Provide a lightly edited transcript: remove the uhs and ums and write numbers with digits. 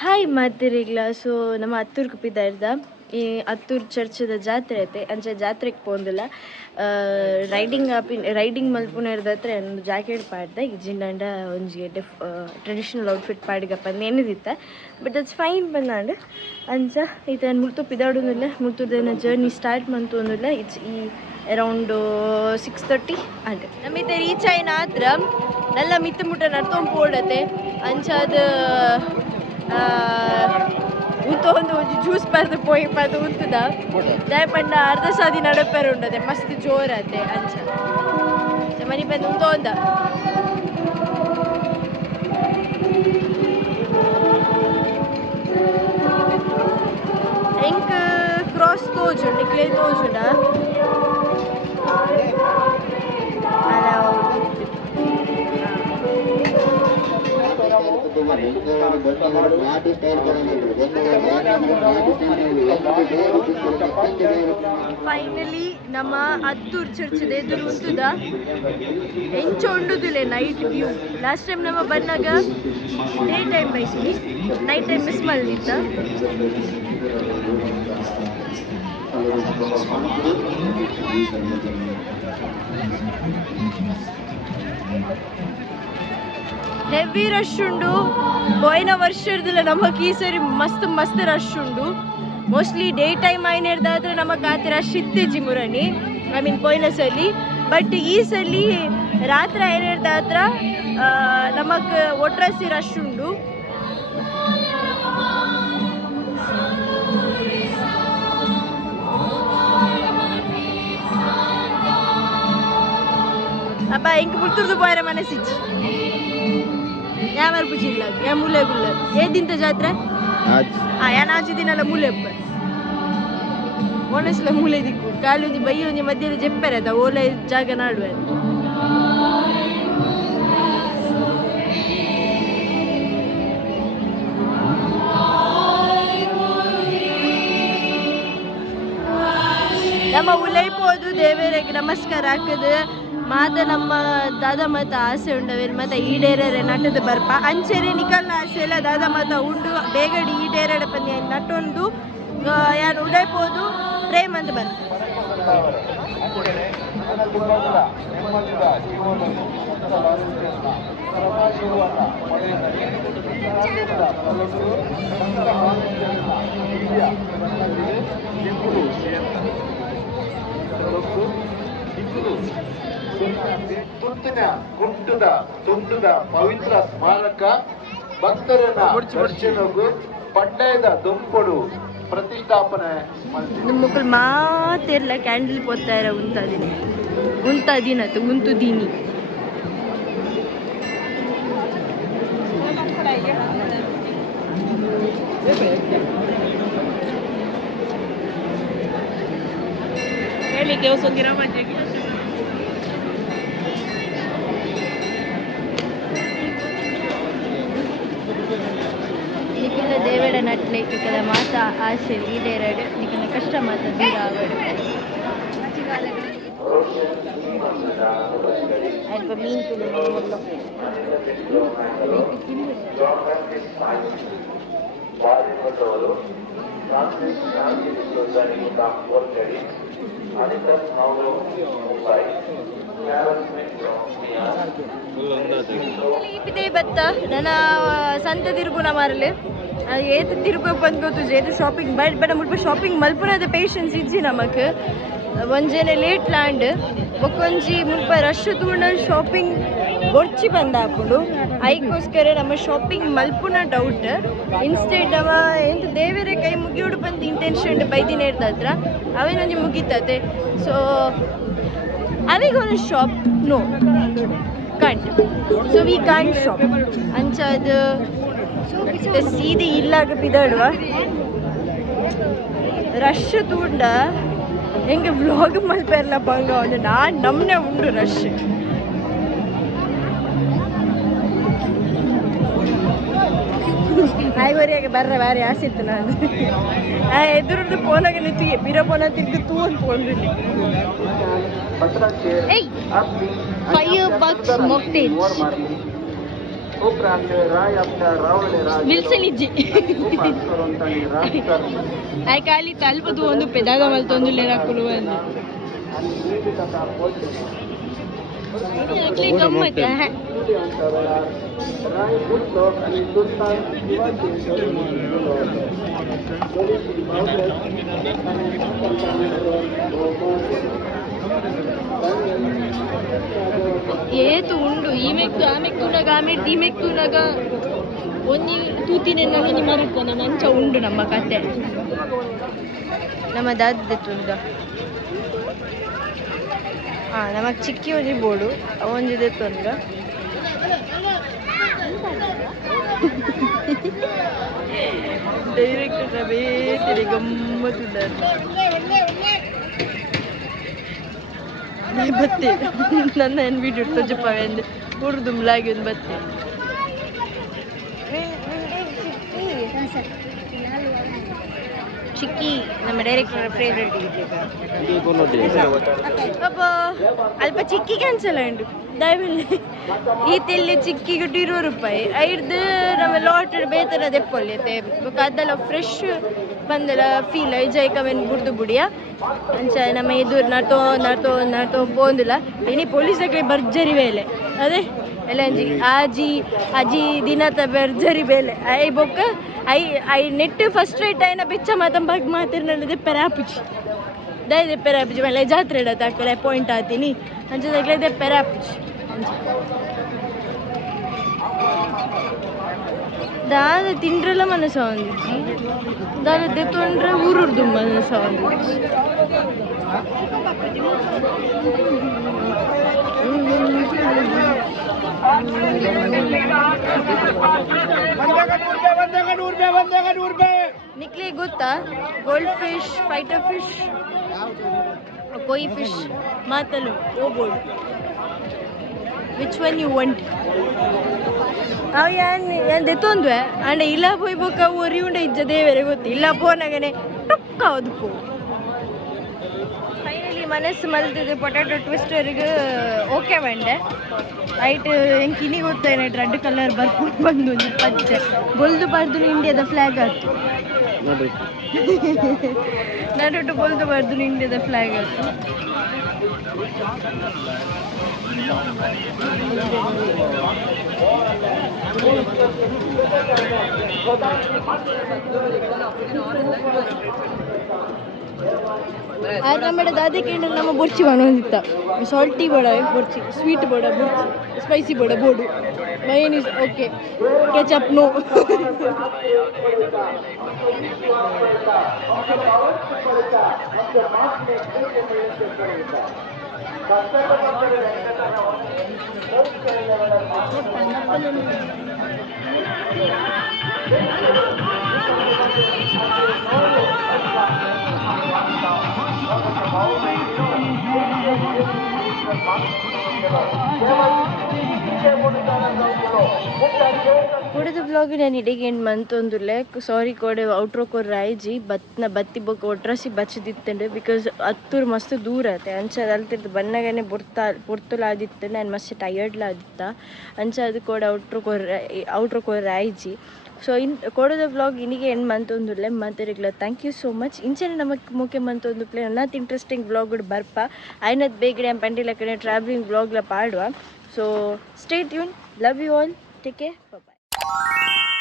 Hi ಮಾತಿರಿಗ್ಲ so ನಮ್ಮ ಹತ್ತೂರ್ಗೆ ಪಿದಾರ್ದ ಈ ಹತ್ತೂರು ಚರ್ಚದ ಜಾತ್ರೆ ಐತೆ ಅಂಚೆ ಜಾತ್ರೆಗೆ ಪೋಂದಿಲ್ಲ ರೈಡಿಂಗ್ ಮಲ್ಪುನ ಇರ್ದತ್ರ ಒಂದು ಜಾಕೆಟ್ ಪಾಡ್ದೆ ಇಜಿಂಡ ಒಂಜಿ ಟ್ರೆಡಿಷನಲ್ ಔಟ್ಫಿಟ್ ಪಾಡಿಗಪ್ಪ ನೆನದಿತ್ತ ಬಟ್ ದಟ್ಸ್ ಫೈನ್ ಬಂದಾಂಡ್ ಅಂಚ ಈತ ಮುಳ್ತು ಪಿದಾಡೋದಿಲ್ಲ ಮುಳ್ತುದೇನ ಜರ್ನಿ ಸ್ಟಾರ್ಟ್ ಮಂತೊಂದಿಲ್ಲ ಇಟ್ಸ್ ಈ ಅರೌಂಡ್ 6:30 ಅಂಡ್ ನಮ್ಮಿತ್ತೆ ರೀಚ್ ಆಯ್ನ ಹತ್ರ ನಲ್ಲ ಮಿತ್ತು ಮುಟ್ಟ ನಡ್ತೊಂದು ಪೋಡತ್ತೆ ಅಂಚಾದ ಉಂತೊಂದು ಜ್ಯೂಸ್ ಬರ್ದು ಪೋಯಿ ಪದ ಉಂತದ ದಯಪಂಡ ಅರ್ಧ ಸಾದಿ ನಡಪೇರ ಉಂಡದೆ ಮಸ್ತ್ ಜೋರತೆ ಅಂಚ ಮನಿ ಬಂದು ಉಂತೊಂದ ಎಂಕ್ ಕ್ರಾಸ್ ತೋಜು ನಿಕ್ಲೆ ತೋಜುನ ಫೈನಲಿ ನಮ್ಮ ಹತ್ತೂರು ಚರ್ಚದ ಎದುರು ಉಂಟದ ಎಂಚ ಉಂಡುದಿಲ್ಲ ನೈಟ್ ವ್ಯೂ ಲಾಸ್ಟ್ ಟೈಮ್ ನಮ್ಮ ಬಂದಾಗ ಡೇ ಟೈಮ್ ಬೈಸಿ ನೈಟ್ ಟೈಮ್ ಮಿಸ್ ಮಾಡಿದ್ದ ಹೆವಿ ರಶ್ ಉಂಡು ಪೋಯಿನ ವರ್ಷದಲ್ಲ ನಮಗೆ ಈ ಸರಿ ಮಸ್ತ್ ರಶ್ ಉಂಡು ಮೋಸ್ಟ್ಲಿ ಡೇ ಟೈಮ್ ಆಯ್ನಿರ್ದಾದ್ರೆ ನಮಗೆ ಆತ ರಶ್ ಇತ್ತೀಜಿ ಮುರಣಿ ಐ ಮೀನ್ ಪೋಯಿನ ಸಲಿ ಬಟ್ ಈ ಸಲಿ ರಾತ್ರಿ ಏನಿರ್ದಾತ್ರ ನಮಗೆ ಒಟ್ರಾಸಿ ರಶ್ ಉಂಡು ಅಪ್ಪ ಇಂಕ ಪುಲ್ತುರ್ದು ಪೋಯರ ಮನಸ್ಸಿಚ್ಚಿ ಯಾವಾರ ಬುಜಿಲ್ಲ ಯಾ ಮುಲೆ ಗುಲ್ಲ ಏದಿಂತ ಜಾತ್ರೆ ಯಾನ್ ಆಚೆ ದಿನಲ್ಲ ಮುಲೆ ಓಣಸ್ಲ ಮೂಲೆ ದಿಕ್ಕು ಕಾಲುಂಜಿ ಬೈ ಒಂಜಿ ಮಧ್ಯದ ಜೆಪ್ಪರೆ ಅದ ಓಲೆ ಜಾಗ ನಾಡುವೆ ನಮ್ಮ ಉಲೈಪೋದು ದೇವೇರಿಗೆ ನಮಸ್ಕಾರ ಹಾಕದು ಮಾತ ನಮ್ಮ ದಾದ ಮಾತ ಆಸೆ ಉಂಡವೇನು ಮತ್ತು ಈಡೇರರೆ ನಟದ ಬರ್ಪ ಅಂಚೆರೆ ನಿಕಲ್ನ ಆಸೆ ಎಲ್ಲ ದಾದ ಮಾತ ಉಂಡು ಬೇಗಡಿ ಈಡೇರಡೆ ಪಂದ್ಯ ನಟೊಂದು ಯಾರು ಉಡೈಪೋದು ಪ್ರೇಮ್ ಅಂತ ಬರ್ಪ ಕುಂಟದ ತುಂಡದ ಪವಿತ್ರ ಸ್ಮಾರಕ ಭಕ್ತರನ್ನ ದರ್ಶನಗೂ ಪಡ್ಡಯದ ದುಂಪಡು ಪ್ರತಿಷ್ಠಾಪನೆ ಮುಕ್ಕಳು ಮಾತಿರ್ಲ ಕ್ಯಾಂಡಲ್ ಪೋತಾರ ಉಂತದಿನತ್ತು ಉಂತು ದೀನಿ ಹೇಳಿಕೆ ಹೊಸಗಿರ ಮಜೆಗೆ ನಿಖಿಲ ದೇವಡ ನಟ್ಲೆ ನಿಖಲ ಮಾತ ಆಸೆ ಈಡೇರಡು ನಿಖಲ ಕಷ್ಟ ಮಾತ ದೂರ ಆವಡು ಅಲ್ಪ ಮೀನು ತುಳು ಬತ್ತ ನನ್ನ ಸಂತ ತಿರುಗುನ ಮಾರಲೆ ಏತು ತಿರುಗು ಬಂದು ಗೊತ್ತು ಏತು ಶಾಪಿಂಗ್ ಬಡ ಮುಲ್ಪ ಶಾಪಿಂಗ್ ಮಲ್ಪುನದ ಪೇಷನ್ಸ್ ಇಜ್ಜಿ ನಮಕ್ ಒಂಜೇನೆ ಲೇಟ್ ಲ್ಯಾಂಡ್ ಬೊಕ್ಕೊಂಜಿ ಮುಲ್ಪ ರಶ್ ತೂಂಡ ಶಾಪಿಂಗ್ ಬೊರ್ಚಿ ಬಂದಾಪುಡು ಐಕೋಸ್ಕರ ನಮ್ಮ ಶಾಪಿಂಗ್ ಮಲ್ಪುನ ಡೌಟ್ ಇನ್ಸ್ಟೆಂಟ್ ಅವ ಎಂತ ದೇವರೇ ಕೈ ಮುಗಿಯೋಡು ಬಂದು ಇಂಟೆನ್ಷನ್ ಬೈದಿನ ಇರ್ದತ್ರ ಅವೇನೊಂದು ಮುಗಿತತೆ ಸೊ ಅವಿಗೊಂದು shop no can't. So we can't shop. ಅಂಚದು ಸೀದೆ ಇಲ್ಲಾಗ ಬಿದ್ದಾಡುವ ರಶ್ ತೂಂಡ ಹೆಂಗೆ ವ್ಲಾಗ್ ಮಲ್ಪೆರ್ಲ ಬಂಗ ಒಂದು ನಮ್ಮನೆ ಉಂಡು ರಶ್ ಆಯ್ವರಿಯಾಗ ಬರ್ರ ಬೇರೆ ಆಸೆ ಇತ್ತು ನಾನು ಎದುರದ್ದು ಫೋನಾಗ ನಿಂತು ಬಿರ ಫೋನ ತಿಂದು ತೂ ಅಂತ ಫೋನ್ $5 mocktails. उपरांत राय आपल्या रावळे राज ವಿಲ್ಸನ್ ಇಜ್ಜಿ उपासकरोंतानी राजकारण ಆಯ್ ಖಾಲಿ ತಲ್ಪದು ಒಂದು ಪೆದಾಗ ಮಲ್ತೊಂದು ಲೇರಾಕುಲು ಒಂದು आणि विविध कथा बोलले ಗಮ್ಮತ್ತ सूर्यांच्या वेळार राय उठलो आणि सुलतान शिवाजी ಏತು ಉಂಡು ಈಮೆಕ್ಕು ಆಮೆಕ್ಕುನಾಗ ಈಮೆಕ್ಕುನಾಗ ಒಂಜಿ ತೂತಿನೆಲ್ಲ ಒಂಜಿ ಮರುಕೋನ ಮಂಚ ಉಂಡು ನಮ್ಮ ಕತೆ ನಮ್ಮ ದಾದ್ದೆತ್ತುಂಡ ನಮಕ್ ಚಿಕ್ಕಿ ಒಂಜಿ ಬೋಡು ಒಂಜಿ ದೆತ್ತೊಂದ ಡೈರೆಕ್ಟರ್ ಬೇತಿರಿ ಗಮ್ಮತ್ತುಂಡಾರು ಬತ್ತೆ ನನ್ನ ಏನು ವೀಡಿಯೋ ತೊಜಪ್ಪಾವೆ ಅಂದೆ ಉರ್ದು ಲಾಗಿ ಒಂದು ಬತ್ತೆ ಚಿಕ್ಕಿ ನಮ್ಮ ಡೈರೆಕ್ಟರ್ ಫೇವ್ರೇಟ್ ಅಪ್ಪ ಅಲ್ಪ ಚಿಕ್ಕಿ ಕ್ಯಾನ್ಸಲ್ ಆಂಡು ದಯವಿಲ್ಲ ಈತೆಲ್ಲಿ ಚಿಕ್ಕಿಗೆ ₹20 ಐದು ನಮ್ಮ ಲಾಟರ್ ಬೇತರ ದೆಪ್ಪೊಲ್ಲಿ ಅದೆಲ್ಲ ಫ್ರೆಶ್ ಬಂದೆಲ್ಲ ಫೀಲ್ ಜೈಕವೆನ್ ಬುಡ್ದು ಬುಡಿಯ ಅಂಚ ನಮ್ಮ ಇದು ನಡ್ತೋ ಪೋಂದಿಲ್ಲ ಇನಿ ಪೊಲೀಸಕ್ಕೆ ಭರ್ಜರಿ ಬೇಲೆ ಅದೇ ಎಲ್ಲ ಅಂಜಿ ಆಜಿ ದಿನತ ಭರ್ಜರಿ ಬೇಲೆ ಐ ಬೊಕ್ಕ ಐ ನೆಟ್ ಫಸ್ಟ್ ರೈಟ್ ಐನ ಬೆಚ್ಚ ಮಾತಿರ್ನಲ್ಲಿ ದೆಪ್ಪರೆ ಆಪುಜಿ ದೆಪ್ಪರೆ ಆಪುಜಿ ಮಳೆ ಜಾತ್ರೆ ಇಡತ್ತೆ ಹಾಕಲೆ ಪಾಯಿಂಟ್ ಆತೀನಿ ಅಂಚದಾಗಲೇ ದೆಪ್ಪರೆ ಆಪುಜಿ ದಾದ ತಿಂಡ್ರೆಲ್ಲ ಮನಸ್ಸ ಒಂದಿಜ್ಜಿ ದಾದ ದೆತ್ತೊಂಡ್ರೆ ಊರುರ್ದು ಮನಸ್ಸ ಒಂದಿಜ್ಜಿ ನಿಕ್ಲಿ ಗೊತ್ತಾ gold fish fighter fish koi fish ಮಾತಲು ಓಬೋಡು ವಿಚ್ ಒನ್ ಯು ವಾಂಟ್ ಅವು ಏನು ದೆತ್ತೊಂದ್ವೆ ಅಂಡ್ ಇಲ್ಲ ಪೋಯ್ಬೋಕ ಒರಿ ಉಂಡ ಇಜ್ಜ ದೇವರೇ ಗೊತ್ತು ಇಲ್ಲ ಪೋನಾಗನೆ ಟೊಕ್ಕ ಅದಕ್ಕೂ ಫೈನಲಿ ಮನಸ್ಸು ಮಲ್ತಿದ್ದು ಪೊಟ್ಯಾಟೊ ಟ್ವಿಸ್ಟರ್ಗೆ ಓಕೆ ಬಂಡೆ ಐಟ್ ಹೆಂಗೆ ಕಿನಿ ಗೊತ್ತೇನೆ ರೆಡ್ ಕಲರ್ ಬರ್ಕೊಂಡು ಬಂದು ಒಂದು ಪಚ್ಚೆ ಬೊಲ್ದು ಬರ್ದು ಇಂಡಿಯಾದ ಫ್ಲ್ಯಾಗ್ ಆಯ್ತು ನಡುಟು ಬೊಲ್ದು ಬರ್ದು ಇಂಡಿಯಾದ ಫ್ಲ್ಯಾಗ್ ಆಯ್ತು ಆದ್ರೆ ನಮ್ಮ ದಾದಿ ನಮ್ಮ ಬೊರ್ಚಿ ಬಂದಿತ್ತ ಸಾಲ್ಟಿ ಬೋಡ ಬೊರ್ಚಿ ಸ್ವೀಟ್ ಬೋಡ ಬೊರ್ಚಿ ಸ್ಪೈಸಿ ಬೋಡ ಬೋಡು ಮಯೋನೀಸ್ ಓಕೆ ಕೆಚಪ್ ನೋ ಕೂಡದ ಬ್ಲಾಗ್ ನಾನು ಇಡೀಗೆ ಏನು ಮಂತೊಂದುಲ್ಲೆ ಸಾರಿ ಕೋಡೆ ಔಟ್ರೋ ಕೊರ್ರೆ ಆಯ್ಜಿ ಬತ್ತಿ ಬೊಕ್ಕ ಒಟ್ರಸಿ ಬಚ್ಚದಿತ್ತಂಡು ಬಿಕಾಸ್ ಹತ್ತೂರು ಮಸ್ತ್ ದೂರ ಆತೆ ಅಂಚ ಅದು ಅಲ್ತಿರ್ದು ಬನ್ನಗನೆ ಪೊರ್ತುಲಾದಿತ್ತು ನಾನು ಮಸ್ತ್ ಟಯರ್ಡ್ಲಾದಿತ್ತ ಅಂಚ ಅದು ಕೋಡೆ ಔಟ್ರೋ ಕೊರ್ರೆ ಆಯ್ಜಿ ಸೊ ಕೊಡೋದ ಬ್ಲಾಗ್ ಇನಿಗೆ ಏನು ಮಂತೊಂದುಲ್ಲೆ ಮಾತಾಡಿಗ್ಲ ಥ್ಯಾಂಕ್ ಯು ಸೋ ಮಚ್ ಇಂಚನೆ ನಮಗೆ ಮುಖ್ಯ ಮಂತೊಂದು ಪ್ಲೇ ಅನ್ನತ್ ಇಂಟ್ರೆಸ್ಟಿಂಗ್ ಬ್ಲಾಗ್ ಬರ್ಪ ಐನದ್ ಬೇಗಡೆ ಪಂಡಿಲ ಕಡೆ ಟ್ರಾವೆಲಿಂಗ್ ಬ್ಲಾಗ್ಲ ಪಾಡುವ so stay tune love you all take care bye